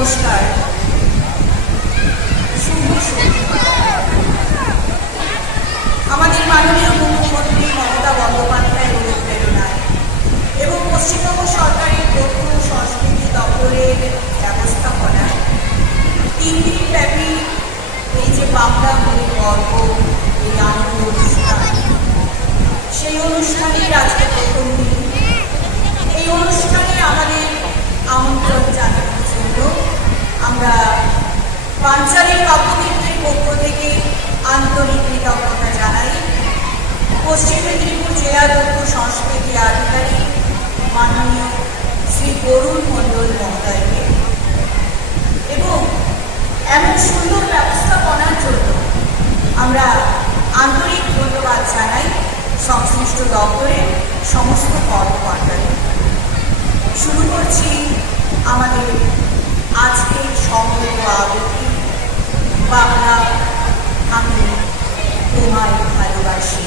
নমস্কার। আমাদের মাননীয় মুখ্যমন্ত্রী মমতা বন্দ্যোপাধ্যায়ের অনুপ্রেরণায় এবং পশ্চিমবঙ্গ সরকারের তথ্য সংস্কৃতি দপ্তরের ব্যবস্থাপনায় 3 দিনব্যাপী এই যে বাংলা মূল পর্ব, এই আনন্দ অনুষ্ঠান, সেই অনুষ্ঠানের আজকে প্রথম দিন। এই অনুষ্ঠানে আমাদের আমন্ত্রণ জানানোর জন্য আমরা পাঞ্চালীর কাব্যতীর্থের পক্ষ থেকে আন্তরিক কৃতজ্ঞতা জানাই পশ্চিম মেদিনীপুর জেলা তথ্য সংস্কৃতি আধিকারিক মাননীয় শ্রী বরুণ মণ্ডল মহোদয়কে, এবং এমন সুন্দর ব্যবস্থাপনার জন্য আমরা আন্তরিক ধন্যবাদ জানাই সংশ্লিষ্ট দপ্তরের সমস্ত কর্মকর্তাদের। শুরু করছি আমাদের আজকের সমবেত আবৃত্তি, বাংলা আমি তোমায় ভালোবাসি।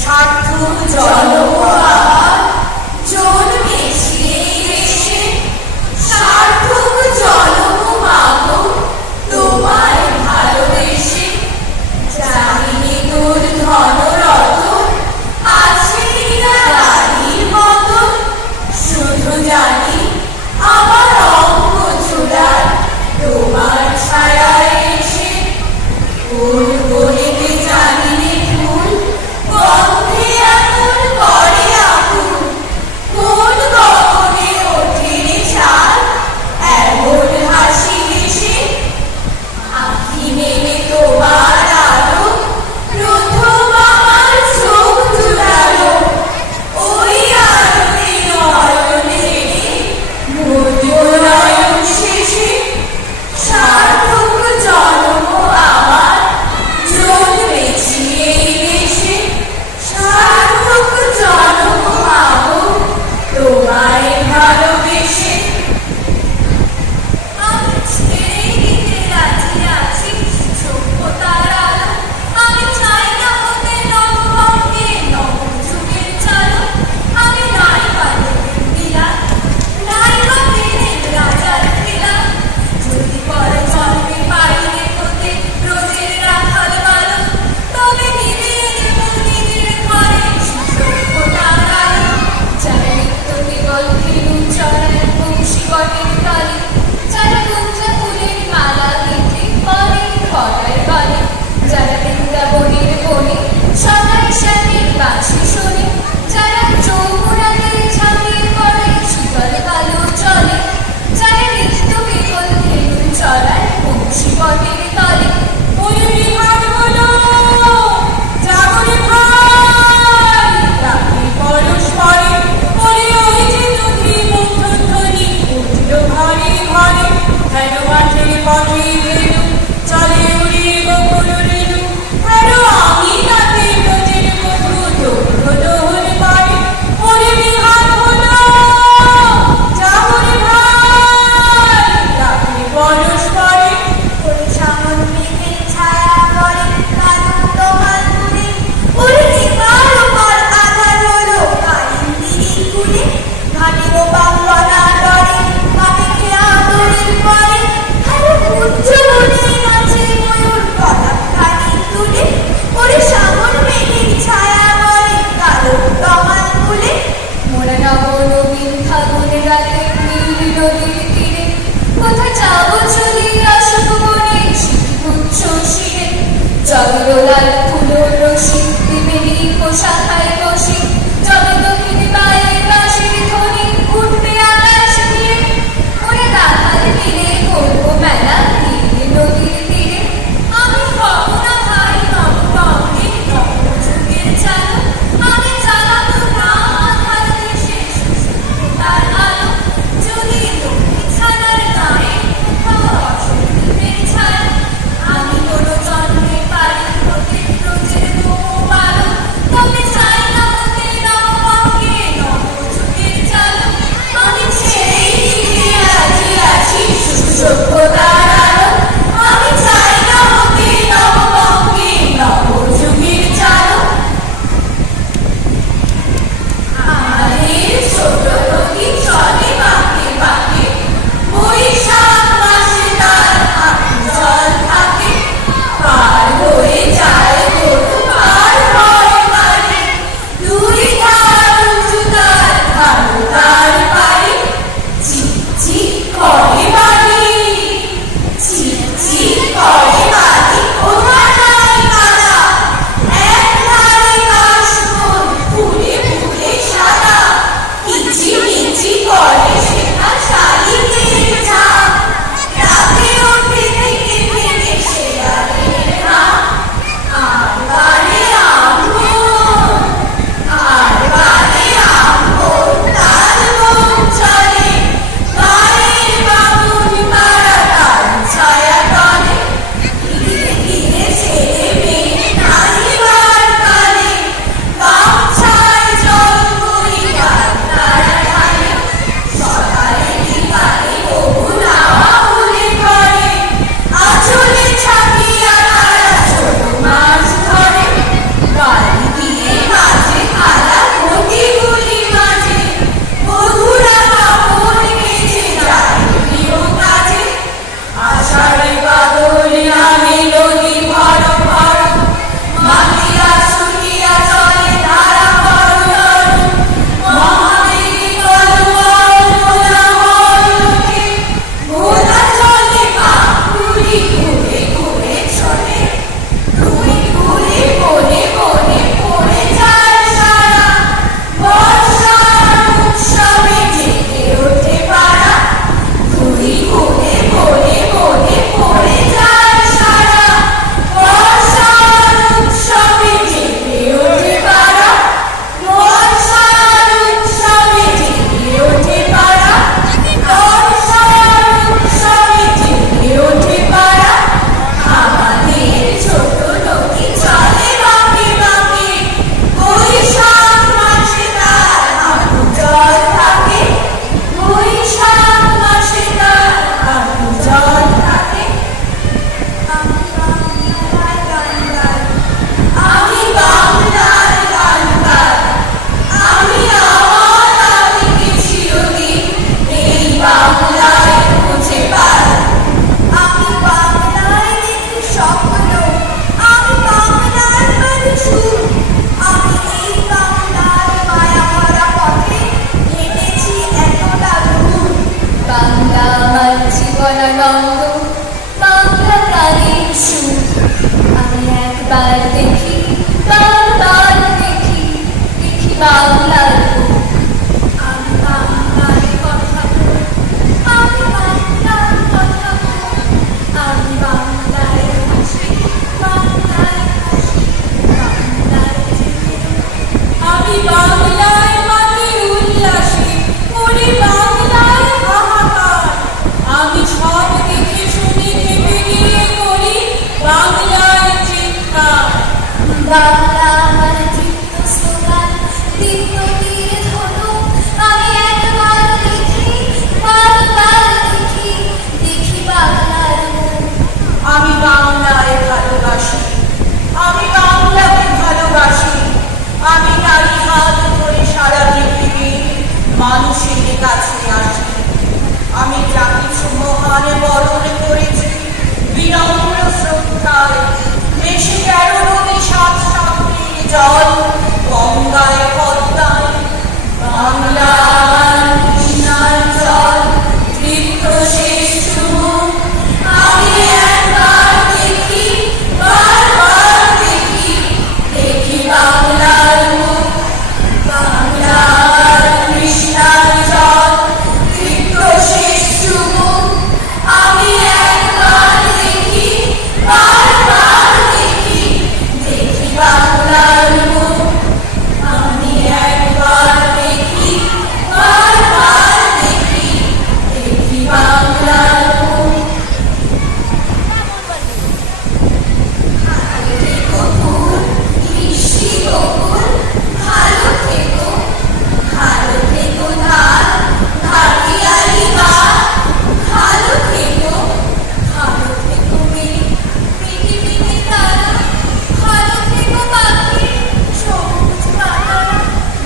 সার্থক জনপদ জন্মেছি এই দেশে, সার্থক জনমাগ তোমায় ভালোবেসে। জানি তোর ধনরত আছে কিনা রানীর মতো, শুধু জানি আমার অঙ্গ চূড়ার তোমার ছায়ায় এসে। ফুল বলিতে জানি ফুল গন্ধে আকুল করে আমি বাংলায় ভালোবাসি, আমি বাংলাকে ভালোবাসি। আমি নারী হাত ধরে সারা পৃথিবীর মানুষের কাছে আসি। আমি যা কিছু মহান বরণ করেছি বিনম্র শ্রদ্ধায়, দেশে 13 নদী 7 সাগরের জল, গঙ্গায় পদ্মায় বাংলা কৃষ্ণার জল তৃপ্ত শেষ সুমুখ। আমি একবার দেখি, বারবার দেখি, দেখি বাংলার মুখ, বাংলার কৃষ্ণার জল তৃপ্ত শেষ সুমুখ। আমি একবার দেখি, বারবার দেখি, দেখি বাংলার মুখ। আমি একবার দেখি, বারবার দেখি, দেখি বাংলার মুখ। ভালো থেকো ফুল, মিষ্টি বকুল, ভালো থেকো, ভালো থেকো ধান, ভাটিয়ালি গান, ভালো থেকো, ভালো থেকো মেয়ে, মিটি মিটি তারা, ভালো থেকো পাখি, সবুজ পাতা,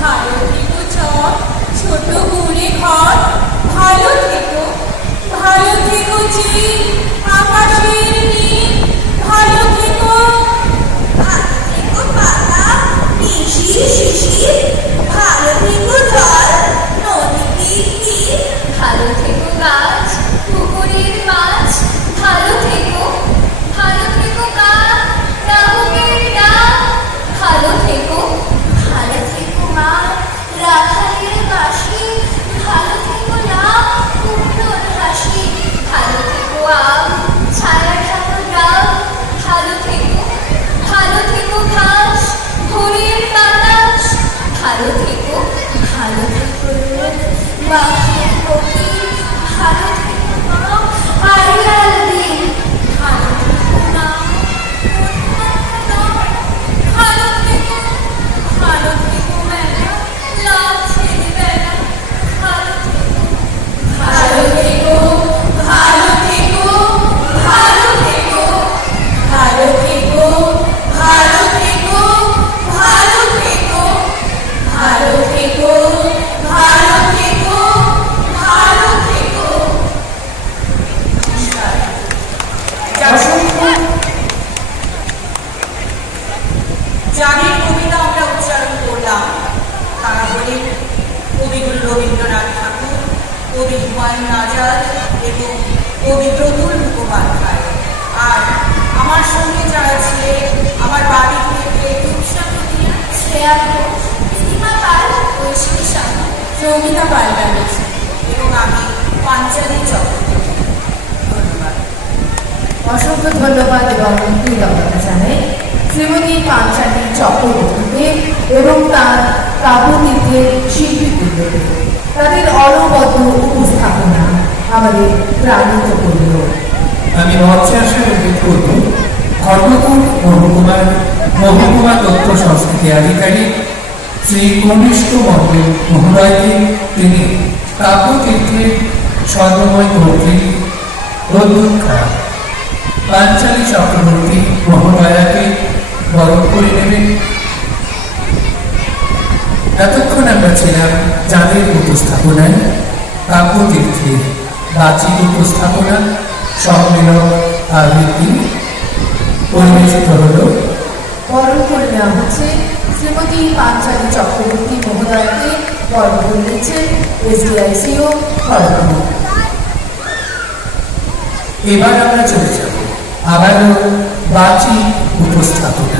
ভালো থেকো চর, ছোট গুড়ে ঘর, ভালো থেকো, ভালো থেকো চিল, আকাশের নীল, ভালো থেকো, ভালো থেকো পাতা, শিশির শিশির, ভালো থেকো জল, নদীর তীর, ভালো থেকো গাছ, পুকুরের মাছ, ভালো থেকো, ভালো থেকো গান, রাহুকের ডাক, ভালো থেকো, ভালো থেকো মা, রাখালের বাঁশি, ভালো থেকো লাভ, কুমড়োর হাসি, ভালো থেকো আম, ছায়া ছায়া গ্রাম, ভালো থেকো, ভালো থেকো ঘাস, ভোরের বাতাস, ভালো থেকো, ভালো থেকো রোদ, বাঘের পক্ষী, ভালো থেকো মা, আড়িয়াল দিন, ভালো থেকো না, ভালো থেকো, ভালো থেকো মেলা, লাল ছেলে বেলা, ভালো থেকো, ভালো থেকো, ভালো থেকো, ভালো থেকো, ভালো থেকো, ভালো থেকো, ভালো থেকো, ভালো থেকো, ভালো থেকো, ভালো থেকো। যাদের কবিতা আমরা উচ্চারণ করলাম তারা হলেন কবিগুরু রবীন্দ্রনাথ ঠাকুর, কবি হুমায়ুন আজাদ এবং কবি প্রফুল্ল মুখোপাধ্যায়। আর আমার সঙ্গে যারা ছিলেন আমার বাড়ি থেকে শ্রেয়া ঘোষ, প্রতিমা পাল, ঐশী সাহা, সৌমিতা পাল এবং আমি পাঞ্চালী চক্রবর্তী। ধন্যবাদ। অসংখ্য ধন্যবাদ এবং কৃতজ্ঞতা জানাই শ্রীমতী পাঞ্চালী চক্রবর্তীকে এবং তার কাব্যতীর্থের শিল্পীবৃন্দকে। তাদের অনবদ্য উপস্থাপনা আমাদের প্রাণিত করল। আমি মঞ্চাসের উল্লেখ করব খড়গপুর মহকুমা তথ্য সংস্কৃতি আধিকারিক শ্রী কনিষ্ঠ মন্ডল মহোদয়কে। তিনি কাব্যতীর্থের স্বর্ণময় কর্তৃক অধ্যক্ষা পাঞ্চালী চক্রবর্তী মহোদয়াকে বরণ করে নেবেন। এতক্ষণ আমরা ছিলাম যাদের উপস্থাপনায় কাব্যতীর্থের বাচিক উপস্থাপনা সম্মেলন আবৃত্তি পরিবেশিত হল। বরণ করে নেওয়া হচ্ছে শ্রীমতী পাঞ্চালী চক্রবর্তী মহোদয়কে। বরণ করে নিচ্ছেন SDICO খড়গপুর। এবার আমরা চলে যাব আবারও বাচিক উপস্থাপনা।